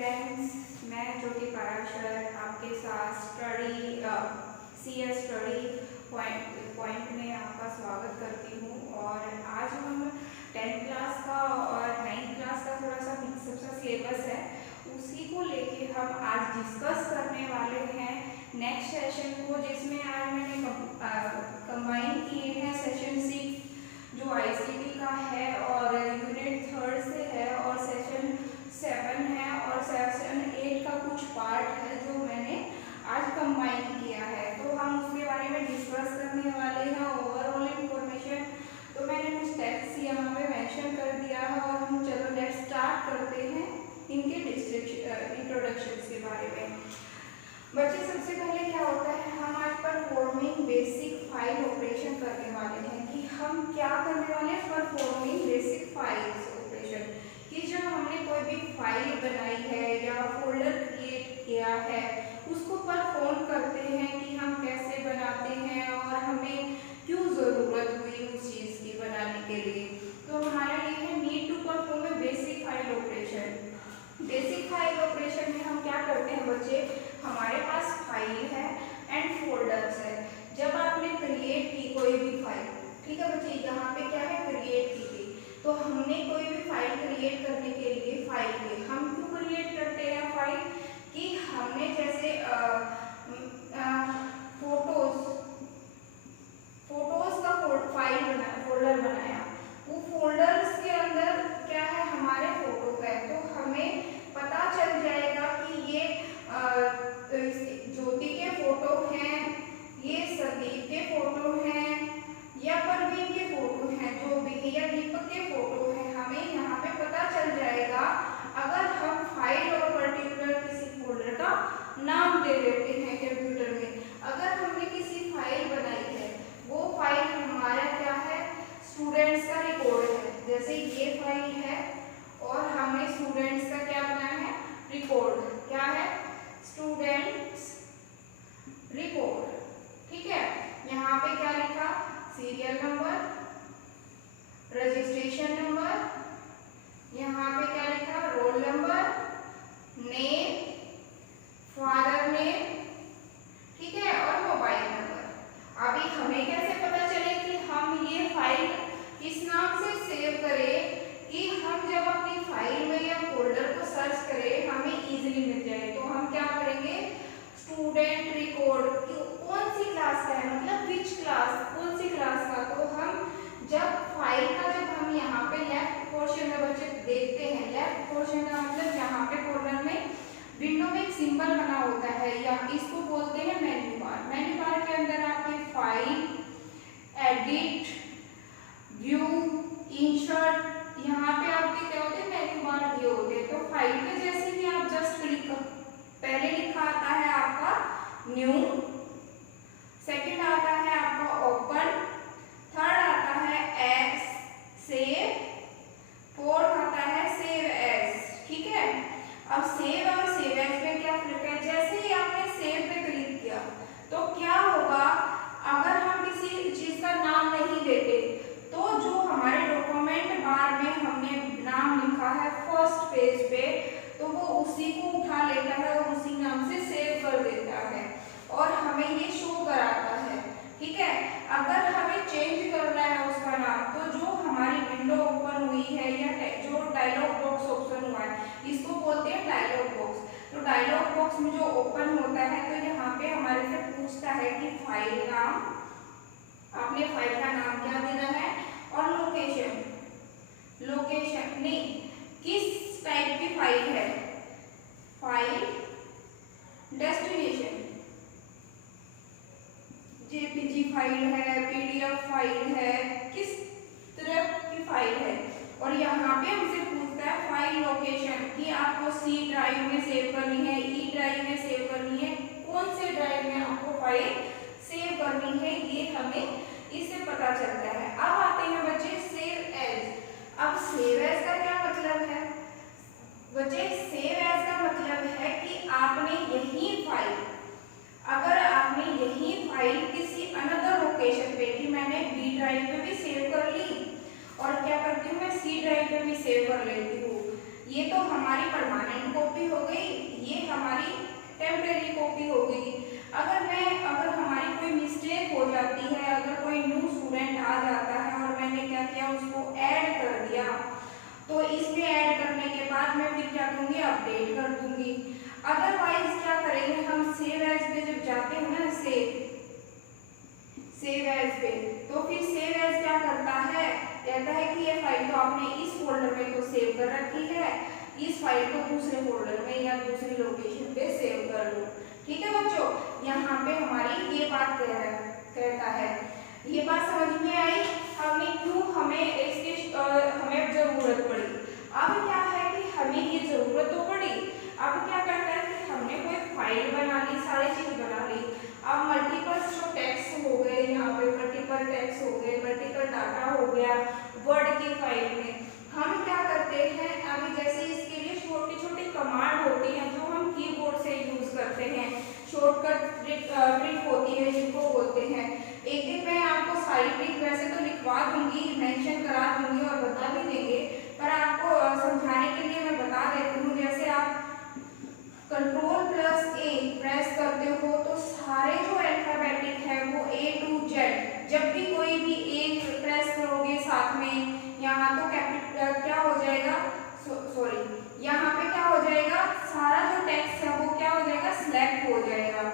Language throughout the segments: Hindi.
फ्रेंड्स, मैं ज्योति पाराशर आपके साथ CS स्टडी पॉइंट में आपका स्वागत करती हूँ। और आज हम 10th क्लास का और 9th क्लास का थोड़ा सा मिक्सअप सा सिलेबस है, उसी को लेके हम आज डिस्कस करने वाले हैं नेक्स्ट सेशन को, जिसमें आज मैंने कंबाइन किए हैं सेशन 6 जो ICT का है और यूनिट 3 से है, और सेशन 7 है और सेशन 8 का कुछ पार्ट है जो मैंने आज कंबाइन किया है। तो हम उसके बारे में डिस्कस करने वाले हैं ओवरऑल इंफॉर्मेशन। तो मैंने कुछ टेक्स्ट यहाँ पे मेंशन कर दिया है और हम चलो लेट्स स्टार्ट करते हैं इनके इंट्रोडक्शन के बारे में। बच्चे, सबसे पहले क्या होता है, हम आज परफॉर्मिंग बेसिक फाइल ऑपरेशन करने वाले हैं। कि हम क्या करने वाले हैं, परफॉर्मिंग बेसिक फाइल्स ऑपरेशन। कि जब हमने कोई भी फाइल बनाई है या फोल्डर क्रिएट किया है, उसको परफॉर्म करते हैं कि हम कैसे बनाते हैं और हमें क्यों ज़रूरत हुई उस चीज़ की बनाने के लिए। तो हमारा ये है need to perform a basic file operation. Basic file operation में हम क्या करते हैं बच्चे, हमारे पास फाइल है एंड फोल्डर्स है। जब आपने क्रिएट की कोई भी फाइल, ठीक है बच्चे, यहाँ पे क्या है, क्रिएट की थी, तो हमने कोई भी फाइल क्रिएट करने के लिए फाइल के हम क्यों क्रिएट करते हैं फाइल, कि हमने जैसे फोटोज का फाइल बनाया, फोल्डर बनाया, वो फोल्डर्स के अंदर क्या है, हमारे फोटो है। तो हमें पता चल जाएगा कि ये ज्योति के फोटो हैं, ये संदीप के फोटो हैं, या परवीन के फोटो हैं, जो भी, या दीपक के फोटो हैं। हमें यहाँ पे पता चल जाएगा अगर हम फाइल और पर्टिकुलर किसी फोल्डर का नाम दे देते हैं कंप्यूटर में। अगर हमने किसी फाइल बनाई है, वो फाइल हमारा क्या है, स्टूडेंट्स का रिकॉर्ड है। जैसे ये फाइल है और हमने स्टूडेंट्स का क्या बनाया है, रिकॉर्ड। क्या है, स्टूडेंट्स रिकॉर्ड, ठीक है। यहाँ पे क्या लिखा, सीरियल नंबर, रजिस्ट्रेशन नंबर, यहाँ पे क्या लिखा, roll number, name, father name, ठीक है, और मोबाइल नंबर। अभी हमें कैसे पता चले कि हम ये फाइल किस नाम से सेव करें, कि हम जब अपनी फाइल में या फोल्डर को सर्च करें हमें इजीली मिल जाए। तो हम क्या करेंगे, स्टूडेंट रिकॉर्ड, कौन सी क्लास का है, मतलब विच क्लास, कौन सी क्लास का। तो हम जब फाइल का जब हम यहाँ पे लेफ्ट पोर्शन में बच्चे देखते हैं, लेफ्ट पोर्शन का मतलब यहाँ पे कॉर्नर में विंडो में एक सिंबल बना होता है, या इसको बोलते हैं मेन्यू बार। मेन्यू बार के अंदर आपकी फाइल, एडिट, व्यू, इंसर्ट, यहाँ पे आपके क्या होते हैं, मेन्यू बार दिए होते हैं। तो फाइल पे जैसे ही आप जस्ट क्लिक कर, पहले लिखा आता है आपका न्यू, सेकंड आता है आपका ओपन, थर्ड आता है सेव, फोर्थ आता है सेव एज, ठीक है। अब सेव और सेव एज में क्या फर्क है, जैसे ही आपने सेव पे क्लिक किया तो क्या होगा, अगर हम किसी चीज का नाम नहीं देते तो जो हमारे डॉक्यूमेंट बार में हमने नाम लिखा है फर्स्ट पेज पे, तो वो उसी को उठा लेता है और उसी नाम से सेव कर देता है और हमें ये शो कराता है, ठीक है। अगर हमें चेंज करना है उसका नाम, तो जो हमारी विंडो ओपन हुई है या जो डायलॉग बॉक्स ओपन हुआ है, इसको बोलते हैं डायलॉग बॉक्स। तो डायलॉग बॉक्स में जो ओपन होता है, तो यहाँ पे हमारे से पूछता है कि फाइल नाम, आपने फाइल का नाम क्या देना है, और लोकेशन, लोकेशन नहीं, किस टाइप की फाइल है, फाइल डेस्टिनेशन, जेपीजी फाइल है, PDF फाइल है, किस तरह की फाइल है। और यहाँ पे हमसे पूछता है फाइल लोकेशन, कि आपको C ड्राइव में सेव करनी है, E ड्राइव में सेव करनी है, कौन से ड्राइव में आपको फाइल सेव करनी है, ये हमें इससे पता चलता है। अब आते हैं बच्चे सेव एज। अब सेव एज का क्या मतलब है बच्चे, सेव एज का मतलब है कि आपने यही फाइल, अगर आपने यही फाइल किसी अनदर लोकेशन पे, कि मैंने B ड्राइव पे भी सेव कर ली और क्या करती हूँ मैं C ड्राइव पे भी सेव कर लेती हूँ, ये तो हमारी परमानेंट कॉपी कॉपी हो गई, ये हमारी टेम्परेरी कॉपी हो गई। अगर हमारी कोई मिस्टेक हो जाती है, अगर कोई न्यू स्टूडेंट आ जाता है और मैंने क्या किया, उसको ऐड कर दिया, तो इसमें ऐड करने के बाद मैं फिर क्या करूँगी, अपडेट कर दूंगी। अदरवाइज क्या करेंगे हम, सेव एज पे जब जाते हैं ना, सेव एज पे, तो फिर सेव एज क्या करता है, कहता है कि ये फाइल तो आपने इस फोल्डर में तो सेव कर रखी है, इस फाइल को दूसरे फोल्डर में या दूसरी लोकेशन पे सेव कर लो। ठीक है बच्चों, यहाँ पे हमारी ये बात कहता है। ये बात समझ में आई हमें क्यों हमें जरूरत पड़ी। अब क्या है कि हमें ये जरूरत तो पड़ी, अब क्या करता है कि हमने कोई फाइल बना ली, सारी चीज बना ली। अब मल्टीपल जो टेक्स्ट हो गए, यहाँ पे मल्टीपल टेक्स्ट हो गए, मल्टीपल डाटा हो गया वर्ड की फाइल में, हम क्या करते हैं, अभी जैसे इसके लिए छोटी छोटी कमांड होती हैं जो हम कीबोर्ड से यूज करते हैं, शॉर्टकट ट्रिक होती है जिनको बोलते हैं। एक दिन मैं आपको सारी ट्रिक वैसे तो लिखवा दूंगी, मेंशन करा दूंगी और बता भी देंगे, पर आपको समझाने के लिए मैं बता देती हूँ। जैसे आप Ctrl+A प्रेस करते हो तो सारे जो अल्फाबेटिक है वो A to Z, जब भी कोई भी एक प्रेस करोगे साथ में, यहाँ तो क्या हो जाएगा, सॉरी यहाँ पे क्या हो जाएगा, सारा जो टेक्स्ट है वो क्या हो जाएगा, सिलेक्ट हो जाएगा।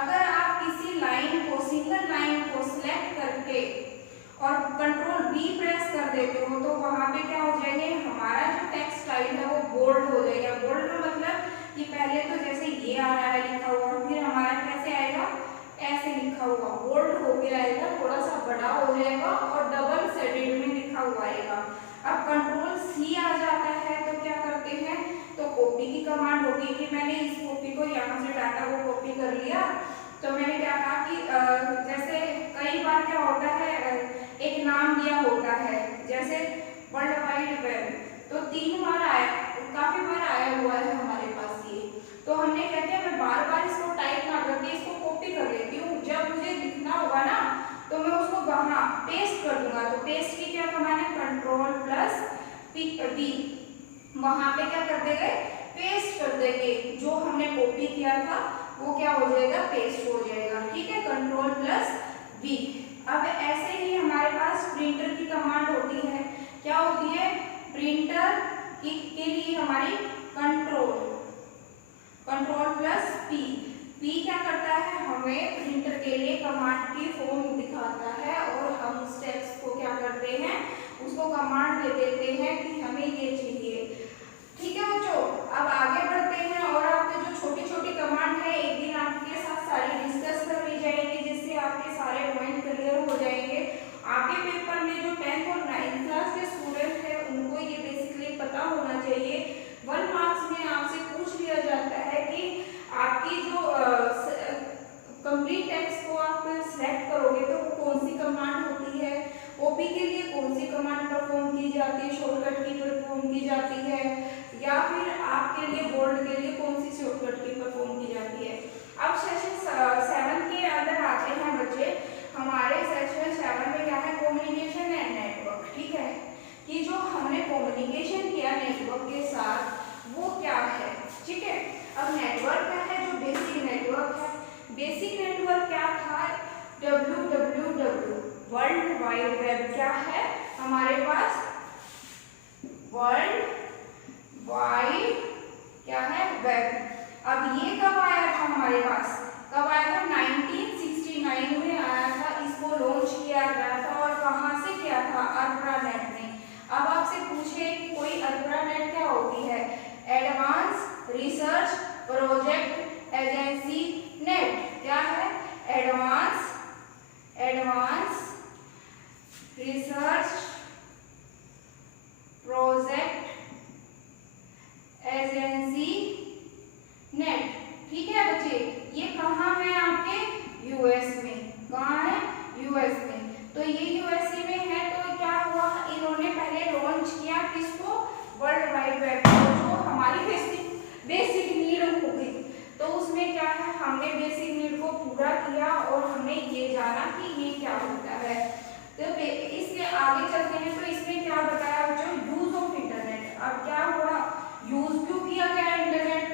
अगर आप किसी लाइन को, सिंगल लाइन को सिलेक्ट करके और Ctrl+B प्रेस कर देते हो तो वहां पे क्या हो जाएंगे, हमारा जो टेक्स्ट स्टाइल है वो बोल्ड हो जाएगा। बोल्ड का मतलब कि पहले तो जैसे ये आ रहा है लिखा हुआ, फिर हमारा कैसे आएगा, ऐसे लिखा हुआ, बोल्ड होके आएगा, थोड़ा सा बड़ा हो जाएगा और डबल शेडेड में लिखा हुआ आएगा। अब Ctrl+C आ जाता है तो क्या करते हैं, तो कॉपी की कमांड होगी कि मैंने इस कॉपी को यहाँ से डाटा को कॉपी कर लिया, तो मैंने क्या कहा कि जैसे कई बार क्या होता है, एक नाम दिया होता है जैसे वर्ल्ड वाइड वेब, तो 3 बार आया, काफी बार आया हुआ है हमारे पास ये, तो हमने क्या किया, मैं बार बार इसको टाइप ना करके इसको कॉपी कर लेती हूँ, जब मुझे लिखना होगा ना तो मैं उसको वहां पेस्ट कर दूंगा। तो पेस्ट की क्या कमांड है, Ctrl+V, वहां पे क्या कर देंगे, पेस्ट कर देंगे, जो हमने कॉपी किया था वो क्या हो जाएगा, पेस्ट हो जाएगा। ठीक है, Ctrl+V। अब ऐसे ही हमारे पास प्रिंटर की कमांड होती है, क्या होती है, प्रिंटर के लिए हमारी Ctrl+P, P क्या करता है, हमें प्रिंटर के लिए कमांड की फॉर्म दिखाता है और हम उस टेक्स्ट को क्या करते हैं, उसको कमांड दे देते हैं कि हमें ये चाहिए। ठीक है बच्चों, अब आगे बढ़ते हैं और आपके जो छोटी छोटी कमांड है एक दिन आपके साथ सारी डिस्कस कर ली जाएगी, जिससे आपके सारे पॉइंट क्लियर हो जाएंगे। आपके पेपर में जो 10th और 9th क्लास के स्टूडेंट है उनको ये बेसिकली पता होना चाहिए। 1 मार्क्स में आपसे पूछ लिया जाता है कि आपकी जो कंप्लीट टेक्स्ट को आप सिलेक्ट करोगे तो वो कौन सी कमांड होती है, कॉपी के लिए कौन सी कमांड परफॉर्म की जाती है, शॉर्टकट की परफॉर्म की जाती है, या फिर आपके लिए बोल्ड के लिए कौन सी शॉर्टकट की परफॉर्म की जाती है। अब सेशन 7 के अंदर आते हैं बच्चे, हमारे सेशन 7 में क्या है, कम्युनिकेशन एंड नेटवर्क। ठीक है, कि जो हमने कम्युनिकेशन किया नेटवर्क के साथ वो क्या है। ठीक है, अब नेटवर्क क्या है, जो बेसिक नेटवर्क है, बेसिक नेटवर्क क्या था, www, वर्ल्ड वाइड वेब क्या है हमारे पास, वर्ल्ड वाइड क्या है, वेब। अब ये कब आया था हमारे पास, कब आया था, 1969 में आया था, इसको लॉन्च किया गया था और कहाँ से किया था, अर्पानेट ने। अब आपसे पूछे कि कोई अर्पानेट क्या होती है, advance research project agency net, क्या है, advance research project agency net. ठीक है बच्चे, ये कहाँ है आपके, यूएस में, कहाँ है, यूएस में। तो ये यूएसए में है, तो क्या हुआ, इन्होंने पहले लॉन्च किया किसको, वर्ल्ड वाइड वेब को, जो हमारी बेसिक नीड होगी। तो उसमें क्या है, हमने बेसिक नीड को पूरा किया और हमने ये जाना कि ये क्या होता है। तो इसके आगे चलते हैं, तो इसमें क्या बताया जो यूज ऑफ इंटरनेट। अब क्या हुआ, यूज क्यों किया गया इंटरनेट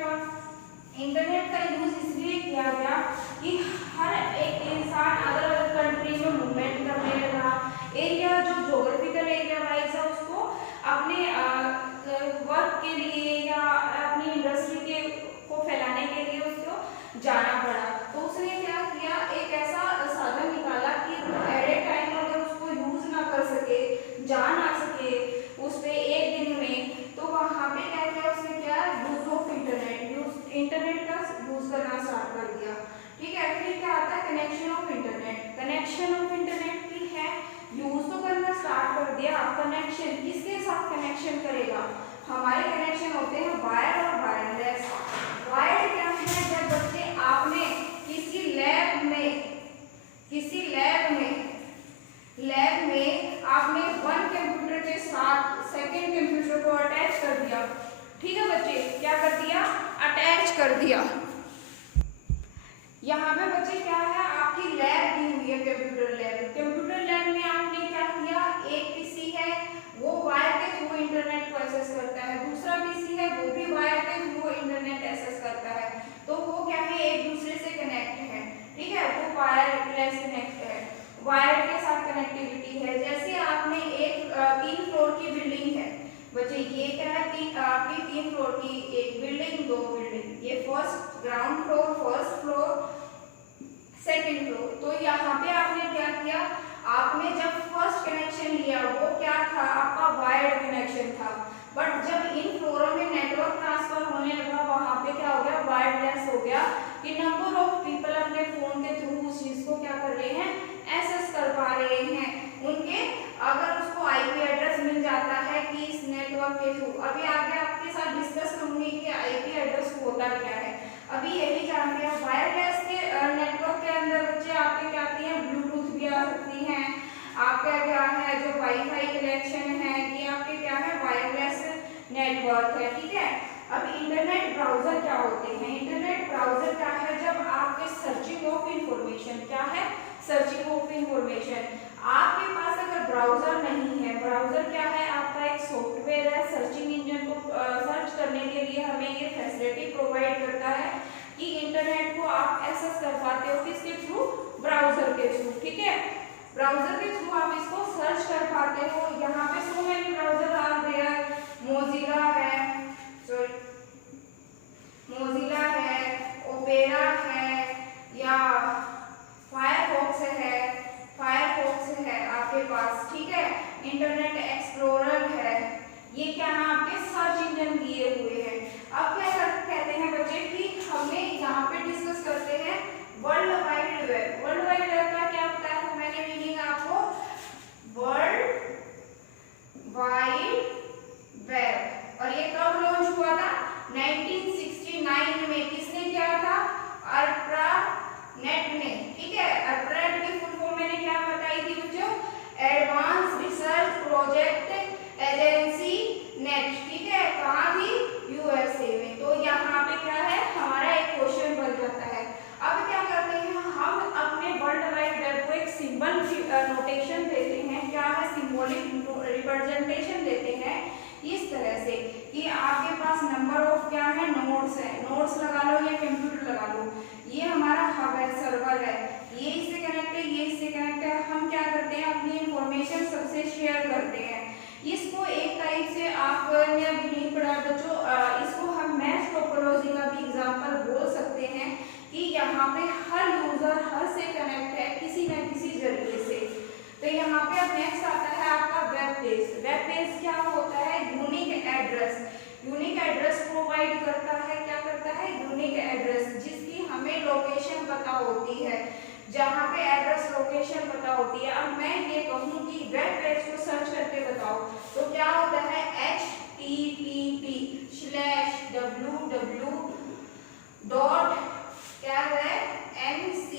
जाना पड़ा। तो उसने क्या किया, एक ऐसा साधन निकाला कि एट ए टाइम अगर उसको यूज ना कर सके, जा ना सके उस पे एक दिन में, तो वहां पे क्या किया उसने, क्या यूज ऑफ इंटरनेट का यूज करना स्टार्ट कर दिया। ठीक है, फिर क्या आता है connection of internet. Connection of internet की है, यूज तो करना स्टार्ट कर दिया। कनेक्शन किसके साथ कनेक्शन करेगा, हमारे कनेक्शन होते हैं वायर और वायरलेस। वायर क्या है, जब बच्चे आपने किसी लैब में आपने वन कंप्यूटर के साथ सेकंड कंप्यूटर को अटैच कर दिया। ठीक है बच्चे, क्या कर दिया, अटैच कर दिया। यहाँ पे बच्चे क्या है, आपकी लैब दी हुई है, कंप्यूटर लैब। कंप्यूटर लैब में आपने क्या किया, एक पीसी है वो वायर के थ्रू इंटरनेट को एक्सेस करता है, दूसरा पीसी है वो भी वायर के थ्रू इंटरनेट एक्सेस करता है। तो वो क्या है, एक दूसरे से कनेक्ट है। ठीक है, वो वायरलेस कनेक्ट है, वायर के साथ कनेक्टिविटी है। जैसे आपने एक 3 फ्लोर की बिल्डिंग है बच्चे, ये क्या है, आपकी 3 फ्लोर की एक बिल्डिंग, 2 बिल्डिंग, ये first ground floor, first floor, second floor. तो यहाँ पे आपने क्या किया, आपने जब फर्स्ट कनेक्शन लिया वो क्या था, आपका वायर्ड कनेक्शन था। बट जब इन फ्लोरों में नेटवर्क ट्रांसफर होने लगा, वहां पे क्या हो गया, वायरलेस हो गया, कि नंबर ऑफ पीपल अपने फोन के थ्रू उस चीज को क्या कर रहे हैं, एक्सेस कर पा रहे हैं। उनके अगर उसको आईपी एड्रेस मिल जाता है कि इस नेटवर्क के थ्रू, अभी आगे आपके साथ डिस्कस करूंगी कि आईपी एड्रेस होता क्या है, अभी यही जानते हैं। वायरलेस के नेटवर्क के अंदर बच्चे आपके क्या आती हैं, ब्लूटूथ भी आ सकती हैं, आपका क्या है जो वाईफाई कनेक्शन है, ये आपके क्या है, वायरलेस नेटवर्क है। ठीक है, अब इंटरनेट ब्राउजर क्या होते हैं, इंटरनेट ब्राउजर क्या है, जब आपके सर्चिंग ऑफ इंफॉर्मेशन, क्या है, सर्चिंग ऑफ इंफॉर्मेशन, आपके पास अगर ब्राउजर नहीं है, ब्राउजर क्या है, आपका एक सॉफ्टवेयर है, सर्चिंग इंजन को सर्च करने के लिए हमें ये फैसिलिटी प्रोवाइड करता है कि इंटरनेट को आप एक्सेस कर पाते हो किसके थ्रू, ब्राउजर के थ्रू। ठीक है, ब्राउजर के थ्रू आप इसको सर्च कर पाते हो। यहाँ पे so many browser are there, Mozilla है, सॉरी मोजिला है, ओपेरा है, या फायरफॉक्स है आपके पास। ठीक है, इंटरनेट एक्सप्लोरर है, ये क्या है, आपके सर्च इंजन दिए हुए हैं। अब क्या कहते हैं बच्चे कि हमने यहाँ पे डिस्कस करते हैं world wide web. World wide web का क्या बताया था मैंने मीनिंग आपको, वर्ल्ड वाइड वेब, और ये कब लॉन्च हुआ था, 1969 में। किसने किया था, अल्ट्रानेट ने। ठीक है, अल्ट्रानेट की फुल फॉर्म मैंने क्या बताई थी बच्चों, advance research project agency net. ठीक है, कहाँ थी, यूएसए में। तो यहाँ पे क्या है, हमारा एक क्वेश्चन बन जाता है। अब क्या करते हैं हम, अपने वर्ल्ड वाइड वेब को एक सिंबल नोटेशन देते हैं, क्या है, सिंबॉलिक रिप्रेजेंटेशन देते हैं इस तरह से कि आपके पास नंबर ऑफ क्या है, नोड्स है, नोड्स लगा लो या कंप्यूटर लगा लो, ये हमारा हब है, सर्वर है, ये इससे कनेक्ट है, ये इससे कनेक्ट है। हम क्या करते हैं, अपनी इंफॉर्मेशन सबसे शेयर करते हैं। इसको एक टाइप से आपने अभी नहीं पढ़ा बच्चों, इसको हम मैश टोपोलॉजी का भी एग्जांपल बोल सकते हैं कि यहाँ पे हर यूजर हर से कनेक्ट है किसी न किसी जरिए से। तो यहाँ पे अब नेक्स्ट आता है आपका वेब पेज। वेब पेज क्या होता है, unique address. Unique address provide करता है, क्या करता है, यूनिक एड्रेस, जिसकी हमें लोकेशन पता होती है, जहाँ पे एड्रेस लोकेशन पता होती है। अब मैं ये कहूँ कि वेब पेज को सर्च करके बताओ तो क्या होता है, http/www. क्या है, ncert.edu.in।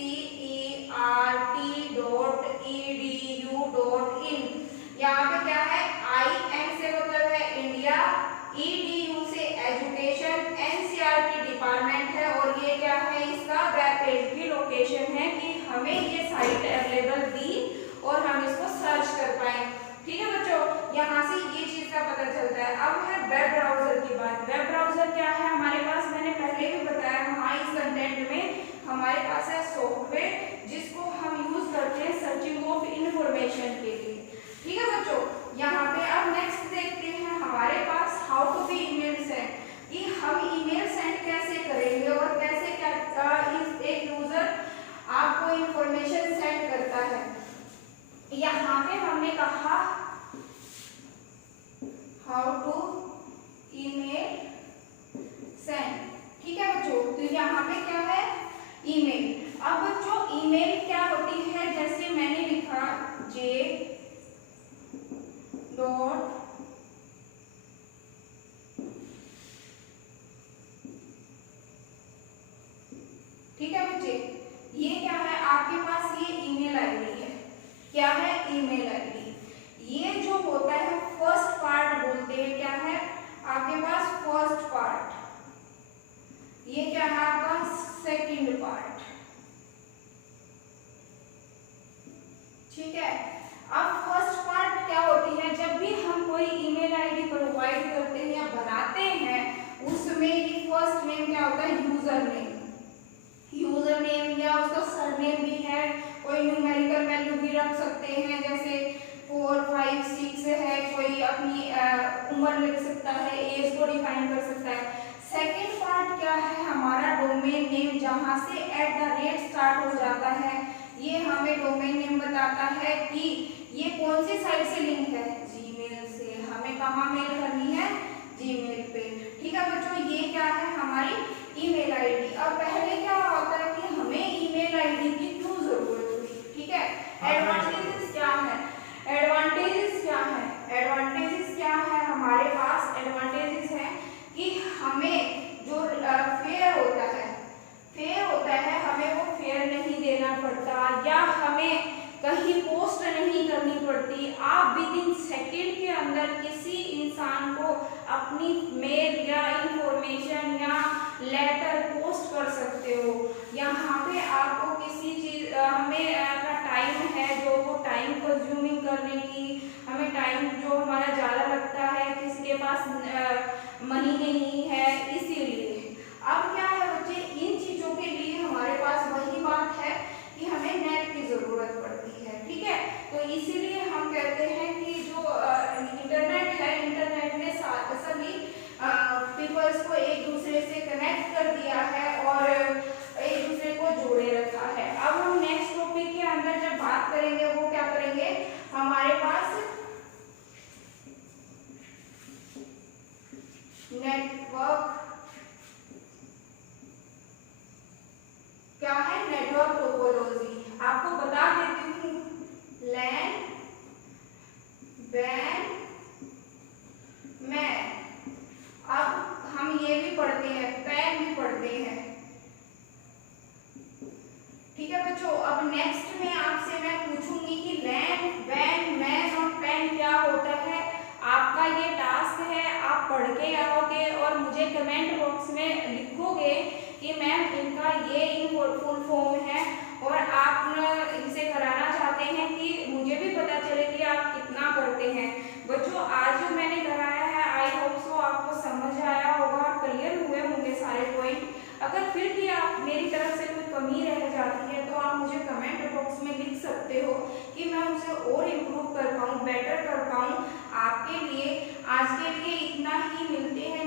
यहाँ पे क्या है, IN से मतलब है इंडिया, EDU से एजुकेशन, NCERT डिपार्टमेंट है, और ये क्या है, इसका वेब पेज की लोकेशन है कि हमें ये साइट अवेलेबल दी और हम इसको सर्च कर पाए। ठीक है बच्चों, यहाँ से ये चीज का पता चलता है। अब है वेब ब्राउजर की बात। वेब ब्राउजर क्या है, हमारे पास मैंने पहले भी बताया, वहाँ इस कंटेंट में हमारे पास है सॉफ्टवेयर जिसको हम यूज करते हैं सर्चिंग ऑफ इंफॉर्मेशन के लिए। ठीक है बच्चों, यहाँ पे अब नेक्स्ट देखते हैं हमारे पास how to be email send, कि हम ईमेल सेंड कैसे करेंगे और कैसे क्या ईमेल क्या होती है, जैसे मैंने लिखा J डॉट ठीक है बच्चे, ये क्या है आपके पास, ये ईमेल आईडी है। क्या है? Email ID. ये जो होता है फर्स्ट पार्ट बोलते हैं, क्या है आपके पास फर्स्ट पार्ट, ये क्या है आपका सेकंड पार्ट। ठीक है, अब फर्स्ट पार्ट क्या होती है, जब भी हम कोई ईमेल आईडी प्रोवाइड करते हैं या बनाते हैं, उसमें ये फर्स्ट नेम क्या होता है, यूजर नेम। यूजर नेम या उसका सरनेम भी है, कोई न्यूमेरिकल वैल्यू भी रख सकते हैं, जैसे 4, 5, 6 है, कोई अपनी उम्र लिख सकता है, एज को डिफाइन कर सकता है। सेकेंड पार्ट क्या है हमारा डोमेन नेम, जहां से @ स्टार्ट हो जाता है, ये हमें डोमेन नेम बताता है कि ये कौन सी साइट से लिंक है, जीमेल से। हमें कहाँ मेल करनी है, जीमेल पे। ठीक है बच्चों, ये क्या है हमारी ईमेल आईडी। अब पहले क्या होता है कि हमें ईमेल आईडी की क्यों जरूरत हुई, ठीक है। एडवांटेजेस क्या है, एडवांटेजेस क्या है, एडवांटेजेस क्या है हमारे पास, एडवांटेजेस है कि हमें जो फेयर होता है हमें वो फेयर नहीं देना पड़ता, या हमें कहीं पोस्ट नहीं करनी पड़ती। आप विदिन सेकेंड के अंदर किसी इंसान को अपनी मेल या इंफॉर्मेशन या लेटर पोस्ट कर सकते हो। यहाँ पे आपको किसी चीज हमें अपना टाइम है जो वो टाइम कंज्यूमिंग करने की, हमें टाइम जो हमारा ज़्यादा लगता है, किसी के पास मनी नहीं है, इसीलिए। अब क्या है बच्चे, इन चीज़ों के लिए हमारे पास वही बात है कि हमें नेट की ज़रूरत पड़ती है। ठीक है, तो इसीलिए हम कहते हैं कि जो इंटरनेट है, इंटरनेट ने सभी पीपल्स को एक दूसरे से कनेक्ट कर दिया है और एक दूसरे को जोड़े रखा है। अब हम नेक्स्ट टॉपिक के अंदर जब बात करेंगे, वो क्या करेंगे, हमारे पास नेटवर्क क्या है, नेटवर्क टोपोलॉजी। आपको बता देती हूँ, लैन, वैन, मैन। अब हम ये भी पढ़ते हैं, पैन भी पढ़ते हैं। ठीक है बच्चों, अब नेक्स्ट में आपसे मैं पूछूंगी कि लैन, वैन, मैन और पैन क्या होता है। आपका ये टास्क है, आप पढ़ के आओगे और मुझे कमेंट बॉक्स में लिखोगे कि मैम इनका ये फुल फॉर्म है, और आप इसे कराना चाहते हैं कि मुझे भी पता चले कि आप कितना करते हैं। बच्चों आज जो मैंने कराया है, आई होप सो आपको समझ आया होगा, क्लियर हुए होंगे सारे पॉइंट। अगर फिर भी आप मेरी तरफ से कोई कमी रह जाती है तो आप मुझे कमेंट बॉक्स में लिख सकते हो कि मैं उसे और इम्प्रूव कर पाऊँ, बेटर कर पाऊँ आपके लिए। आज के लिए इतना ही, मिलते हैं